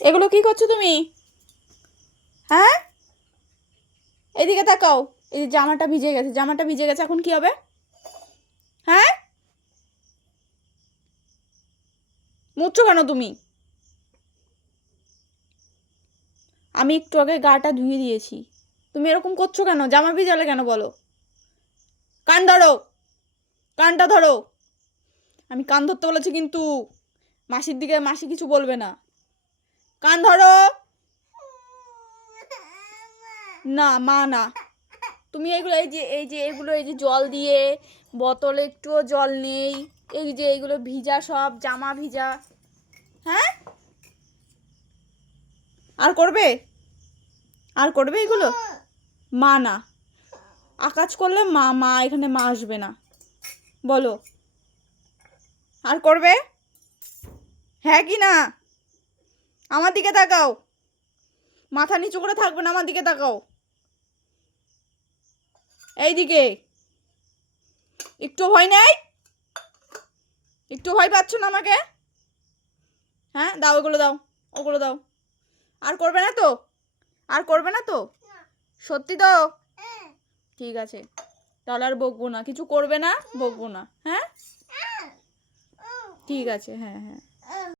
এগুলো কি করছো তুমি? হ্যাঁ, এদিকে তাকাও। এই যে জামাটা ভিজে গেছে, জামাটা ভিজে গেছে, এখন কি হবে? হ্যাঁ, মুছছো কেন তুমি? আমি একটু আগে গাটা ধুয়ে দিয়েছি, তুমি এরকম করছো কেন? জামা ভিজালে কেন বলো? কান ধরো, কানটা ধরো। আমি কান ধরতে বলেছি কিন্তু। মাসির দিকে মাসি কিছু বলবে না। কান ধরো। না মা না। তুমি এইগুলো এই যে এগুলো এই যে জল দিয়ে, বোতলে একটুও জল নেই। এই যে এইগুলো ভিজা, সব জামা ভিজা। হ্যাঁ, আর করবে? আর করবে এগুলো? মা না। আকাজ করলে মা মা এখানে মা আসবে না। বলো, আর করবে? হ্যাঁ কি না? আমার দিকে তাকাও। মাথা নিচু করে থাকবে না, আমার দিকে তাকাও। এইদিকে। একটু ভয় নেই? একটু ভয় পাচ্ছ না আমাকে? হ্যাঁ, দাও ওগুলো, দাও ওগুলো দাও। আর করবে না তো? আর করবে না তো? সত্যি তো? ঠিক আছে, তাহলে আর বকবো না, কিছু করবে না, বকবো না। হ্যাঁ, ঠিক আছে, হ্যাঁ হ্যাঁ।